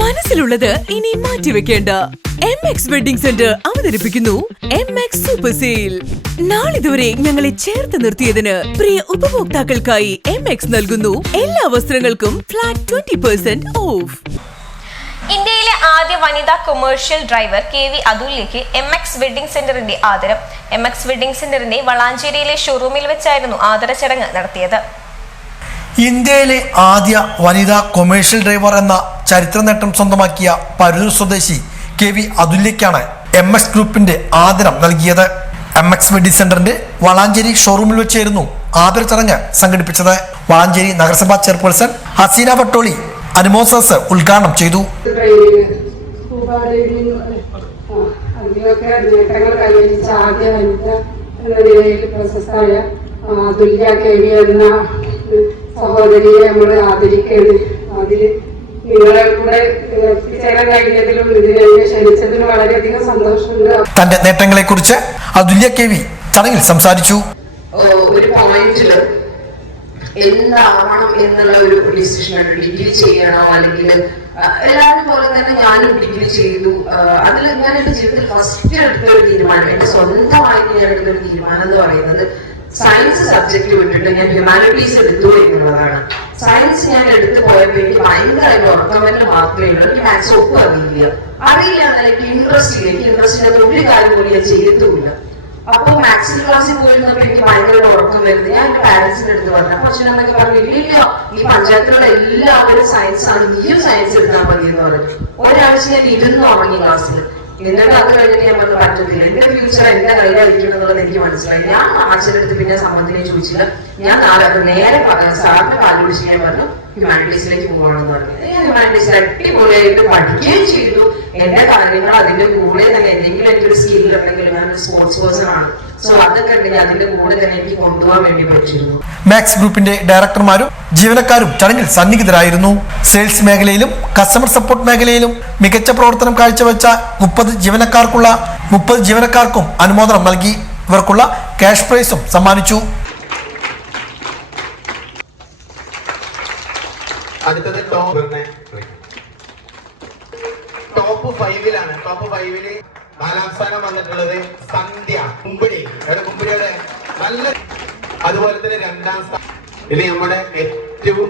മനസ്സിലുള്ളത് ഇനി മാറ്റിവെക്കേണ്ട MX wedding centre അവതരിപ്പിക്കുന്നു MX സൂപ്പർ സെയിൽ. നാളിതുവരെ ഞങ്ങളെ ചേർത്ത് നിർത്തിയതിന് പ്രിയ ഉപഭോക്താക്കൾക്കായി MX നൽകുന്നു എല്ലാ വസ്ത്രങ്ങൾക്കും ഫ്ലാറ്റ് 20% ഓഫ്. ഇന്ത്യയിലെ ആദ്യ വനിതാ commercial driver KV അതുല്യയ്ക്ക് MX wedding സെന്ററിന്റെ ആദരം. MX വെഡിംഗ് സെന്ററിന്റെ വളാഞ്ചേരിയിലെ ഷോറൂമിൽ വെച്ചായിരുന്നു ആദര ചടങ്ങ് നടത്തിയത്. ഇന്ത്യയിലെ ആദ്യ വനിതാ കൊമേഴ്ഷ്യൽ ഡ്രൈവർ എന്ന ചരിത്ര നേട്ടം സ്വന്തമാക്കിയ പരൂർ സ്വദേശി KV അതുല്യയ്ക്കാണ് MX ഗ്രൂപ്പിന്റെ ആദരം നൽകിയത്. MX വെഡിംഗ് സെന്ററിന്റെ വളാഞ്ചേരി ഷോറൂമിൽ വെച്ചായിരുന്നു ആദര ചടങ്ങ് സംഘടിപ്പിച്ചത്. വളാഞ്ചേരി നഗരസഭാ ചെയർപേഴ്സൺ ഹസീന പട്ടോളി അനുമോദനം ഉദ്ഘാടനം ചെയ്തു. സഹോദരിയെ നമ്മൾ ആദരിക്കുകയാണ്. അതിൽ നിങ്ങളെ കൂടെ എത്തിച്ചേരാൻ കഴിഞ്ഞതിലും ഇതിനെ ക്ഷണിച്ചതിലും വളരെയധികം സന്തോഷമുണ്ട്. തന്റെ നേട്ടങ്ങളെ കുറിച്ച് അതുല്യ KV ചടങ്ങിൽ സംസാരിച്ചു. ഒരു പോയിന്റില് എന്താവണം എന്നുള്ള ഒരു ഡിസിഷൻ ഉണ്ട്. ഡിഗ്രി ചെയ്യണോ അല്ലെങ്കിൽ എല്ലാവരും പോലെ തന്നെ ഞാനും ഡിഗ്രി ചെയ്തു. അതിൽ ഞാൻ എന്റെ ജീവിതത്തിൽ ഫസ്റ്റ് എടുത്തൊരു തീരുമാനം, എന്റെ സ്വന്തമായിട്ട് ഞാൻ എടുത്തൊരു തീരുമാനം എന്ന് പറയുന്നത് സയൻസ് സബ്ജക്ട് വിട്ടിട്ട് ഞാൻ ഹ്യൂമാനിറ്റീസ് എടുത്തു എന്നുള്ളതാണ്. സയൻസ് ഞാൻ എടുത്തു പോയപ്പോൾ എനിക്ക് ഭയങ്കരമായിട്ട് ഉറക്കമെന്ന് മാത്രമേ ഉള്ളൂ. എനിക്ക് മാത്സ് ഒപ്പം അറിയില്ല എന്നാൽ എനിക്ക് ഇൻട്രസ്റ്റ് ഇല്ല. എനിക്ക് ഇൻട്രസ്റ്റ് ഇല്ലാത്ത ഒരു കാര്യം പോലും ഞാൻ ചെയ്യത്തുമില്ല. അപ്പൊ മാത്സിൽ ക്ലാസ്സിൽ പോയിരുന്നപ്പോൾ എനിക്ക് ഭയങ്കര ഉറക്കം വരുന്നത്. ഞാൻ എന്റെ പാരന്റ്സിന്റെ അടുത്ത് പറഞ്ഞു. അപ്പൊ അച്ഛനമ്മക്ക് പറഞ്ഞു, ഇല്ല ഈ പഞ്ചായത്തിലുള്ള എല്ലാവരും സയൻസ് ആണ്, നീയും സയൻസ് എടുത്താൽ മതി എന്ന് പറഞ്ഞു. ഒരാഴ്ച ഞാൻ ഇരുന്ന് ഉറങ്ങി ക്ലാസ്സിൽ. എന്നിട്ട് അത് കഴിഞ്ഞിട്ട് ഞാൻ പറഞ്ഞു പറ്റത്തില്ല, എന്റെ ഫ്യൂച്ചർ എന്റെ കയ്യിലായിരിക്കണം എന്നുള്ളത് എനിക്ക് മനസ്സിലായി. ഞാൻ അച്ഛനടുത്ത് പിന്നെ സമ്മതിനെ ചോദിച്ചില്ല. ഞാൻ നേരെ സാറിന്റെ കാല് പിടിച്ച് ഞാൻ പറഞ്ഞു ഹ്യൂമാനിറ്റീസിലേക്ക് പോകണമെന്ന് പറഞ്ഞു. ഞാൻ ഹ്യൂമാനിറ്റീസിൽ അടിപൊളിയായിട്ട് പഠിക്കുകയും ചെയ്തു. എന്റെ കാര്യങ്ങൾ അതിന്റെ കൂടെ തന്നെ എന്തെങ്കിലും എനിക്കൊരു സ്കിൽ ഉണ്ടെങ്കിൽ ഞാൻ സ്പോർട്സ് പേഴ്സൺ ആണ്. സോ അതൊക്കെ ഉണ്ടെങ്കിൽ അതിന്റെ കൂടെ തന്നെ എനിക്ക് കൊണ്ടുപോകാൻ വേണ്ടി പറ്റിയിരുന്നു. മാക്സ് ഗ്രൂപ്പിന്റെ ഡയറക്ടർമാരും ജീവനക്കാരും ചടങ്ങിൽ സന്നിഹിതരായിരുന്നു. സെയിൽസ് മേഖലയിലും കസ്റ്റമർ സപ്പോർട്ട് മേഖലയിലും മികച്ച പ്രവർത്തനം കാഴ്ചവെച്ച 30 ജീവനക്കാർക്കും അനുമോദനം നൽകി. ഇവർക്കുള്ള ക്യാഷ് പ്രൈസും സമ്മാനിച്ചു. അടുത്തത് ടോപ്പ് 5-ലാണ്. ടോപ്പ് 5-ല് 4ാം സ്ഥാനം വന്നിട്ടുള്ളത് സന്ധ്യ കുമ്പിടിയുടെ നല്ല. അതുപോലെ തന്നെ 2ാം സ്ഥാനം ഇത് നമ്മുടെ ഏറ്റവും